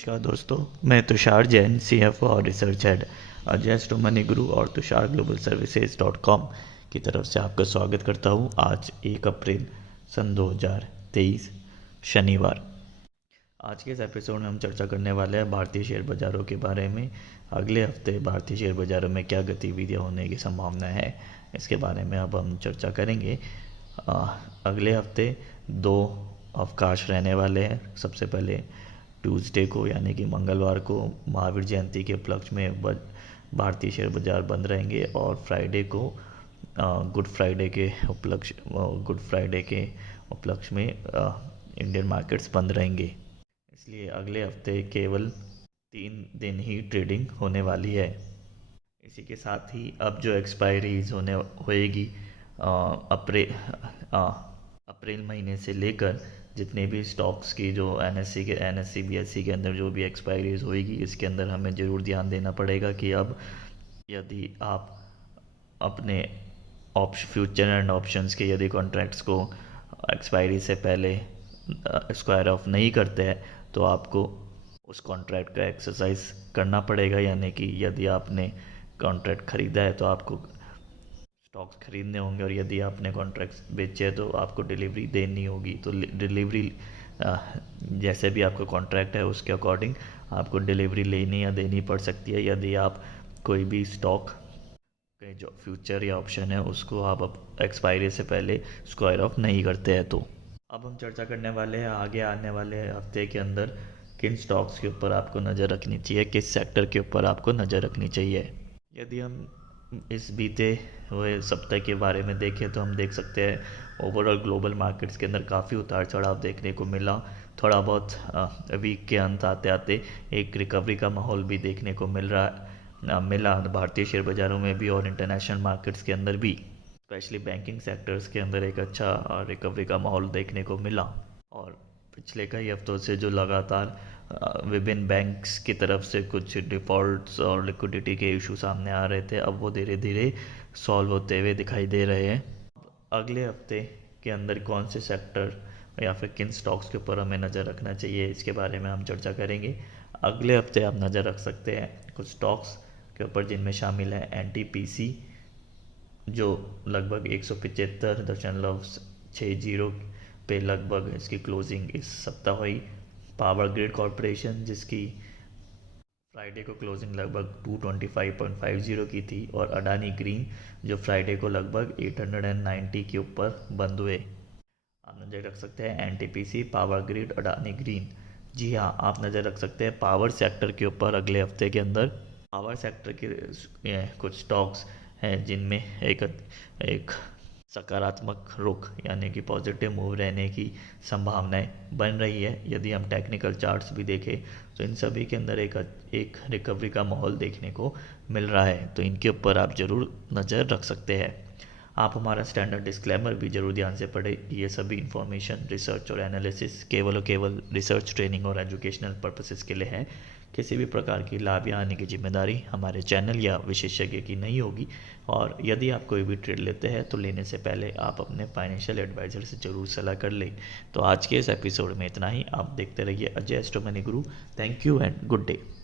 नमस्कार दोस्तों, मैं तुषार जैन, CFO और रिसर्च हेड अजय स्टो मनी गुरु और तुषार ग्लोबल सर्विसेज .com की तरफ से आपका स्वागत करता हूं। आज 1 अप्रैल सन 2023 शनिवार। आज के इस एपिसोड में हम चर्चा करने वाले हैं भारतीय शेयर बाज़ारों के बारे में। अगले हफ्ते भारतीय शेयर बाज़ारों में क्या गतिविधियां होने की संभावना है, इसके बारे में अब हम चर्चा करेंगे। अगले हफ्ते 2 अवकाश रहने वाले हैं। सबसे पहले ट्यूसडे को यानी कि मंगलवार को महावीर जयंती के उपलक्ष्य में भारतीय शेयर बाज़ार बंद रहेंगे और फ्राइडे को गुड फ्राइडे के उपलक्ष्य में इंडियन मार्केट्स बंद रहेंगे। इसलिए अगले हफ्ते केवल 3 दिन ही ट्रेडिंग होने वाली है। इसी के साथ ही अब जो एक्सपायरीज होएगी अप्रैल महीने से लेकर जितने भी स्टॉक्स की जो NSE BSE के अंदर जो भी एक्सपायरीज होएगी, इसके अंदर हमें ज़रूर ध्यान देना पड़ेगा कि अब यदि आप अपने फ्यूचर एंड ऑप्शंस के यदि कॉन्ट्रैक्ट्स को एक्सपायरी से पहले स्क्वायर ऑफ नहीं करते हैं तो आपको उस कॉन्ट्रैक्ट का एक्सरसाइज करना पड़ेगा। यानी कि यदि आपने कॉन्ट्रैक्ट ख़रीदा है तो आपको स्टॉक्स खरीदने होंगे और यदि आपने कॉन्ट्रैक्ट्स बेचे तो आपको डिलीवरी देनी होगी। तो डिलीवरी जैसे भी आपका कॉन्ट्रैक्ट है उसके अकॉर्डिंग आपको डिलीवरी लेनी या देनी पड़ सकती है यदि आप कोई भी स्टॉक के जो फ्यूचर या ऑप्शन है उसको आप एक्सपायरी से पहले स्क्वायर ऑफ नहीं करते हैं। तो अब हम चर्चा करने वाले हैं आगे आने वाले हफ्ते के अंदर किन स्टॉक्स के ऊपर आपको नज़र रखनी चाहिए, किस सेक्टर के ऊपर आपको नज़र रखनी चाहिए। यदि हम इस बीते हुए सप्ताह के बारे में देखें तो हम देख सकते हैं ओवरऑल ग्लोबल मार्केट्स के अंदर काफ़ी उतार चढ़ाव देखने को मिला। थोड़ा बहुत वीक के अंत आते आते एक रिकवरी का माहौल भी देखने को मिला भारतीय शेयर बाज़ारों में भी और इंटरनेशनल मार्केट्स के अंदर भी। स्पेशली बैंकिंग सेक्टर्स के अंदर एक अच्छा रिकवरी का माहौल देखने को मिला। और पिछले कई हफ्तों से जो लगातार विभिन्न बैंक्स की तरफ से कुछ डिफ़ॉल्ट्स और लिक्विडिटी के इशू सामने आ रहे थे, अब वो धीरे धीरे सॉल्व होते हुए दिखाई दे रहे हैं। अगले हफ्ते के अंदर कौन से सेक्टर या फिर किन स्टॉक्स के ऊपर हमें नज़र रखना चाहिए, इसके बारे में हम चर्चा करेंगे। अगले हफ्ते आप नज़र रख सकते हैं कुछ स्टॉक्स के ऊपर जिनमें शामिल है NTPC जो लगभग 175.60 पे लगभग इसकी क्लोजिंग इस सप्ताह हुई। पावर ग्रिड कॉरपोरेशन जिसकी फ्राइडे को क्लोजिंग लगभग 225.50 की थी और अडानी ग्रीन जो फ्राइडे को लगभग 890 के ऊपर बंद हुए। आप नज़र रख सकते हैं NTPC, power grid, Adani green. जी हाँ, आप नज़र रख सकते हैं पावर सेक्टर के ऊपर। अगले हफ्ते के अंदर पावर सेक्टर के कुछ स्टॉक्स हैं जिनमें एक सकारात्मक रुख यानी कि पॉजिटिव मूव रहने की संभावनाएं बन रही है। यदि हम टेक्निकल चार्ट्स भी देखें तो इन सभी के अंदर एक रिकवरी का माहौल देखने को मिल रहा है, तो इनके ऊपर आप ज़रूर नज़र रख सकते हैं। आप हमारा स्टैंडर्ड डिस्क्लेमर भी ज़रूर ध्यान से पढ़ें। ये सभी इन्फॉर्मेशन, रिसर्च और एनालिसिस केवल रिसर्च, ट्रेनिंग और एजुकेशनल पर्पसेस के लिए है। किसी भी प्रकार की लाभ या हानि की जिम्मेदारी हमारे चैनल या विशेषज्ञ की नहीं होगी। और यदि आप कोई भी ट्रेड लेते हैं तो लेने से पहले आप अपने फाइनेंशियल एडवाइज़र से ज़रूर सलाह कर लें। तो आज के इस एपिसोड में इतना ही। आप देखते रहिए अजय स्टो money Guru. Thank you and good day.